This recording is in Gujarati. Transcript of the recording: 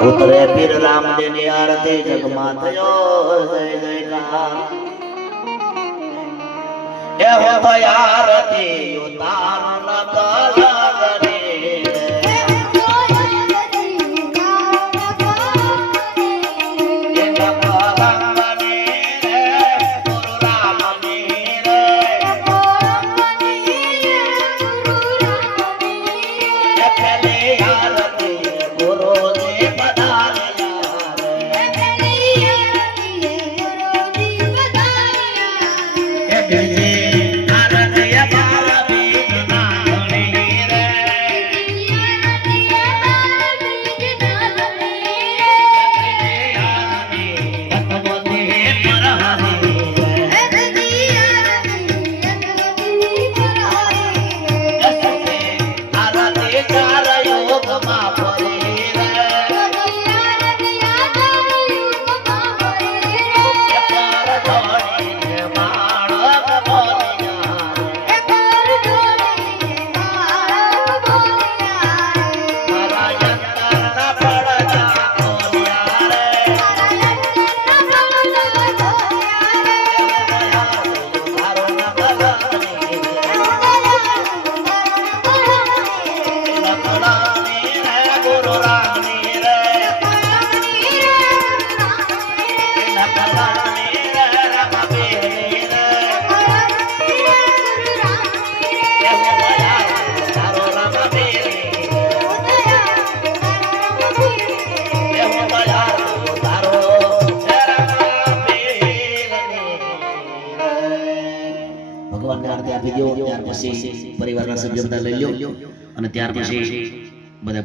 ઉતરે પીર રામદેવની આરતી જગમાં થયો જય જયકાર એ હો આરતી ઉતાર ન કલગરે ભગવાનને આરતી આપી દો ત્યાર પછી પરિવારના સભ્યો બધા લઈ લો અને ત્યાર પછી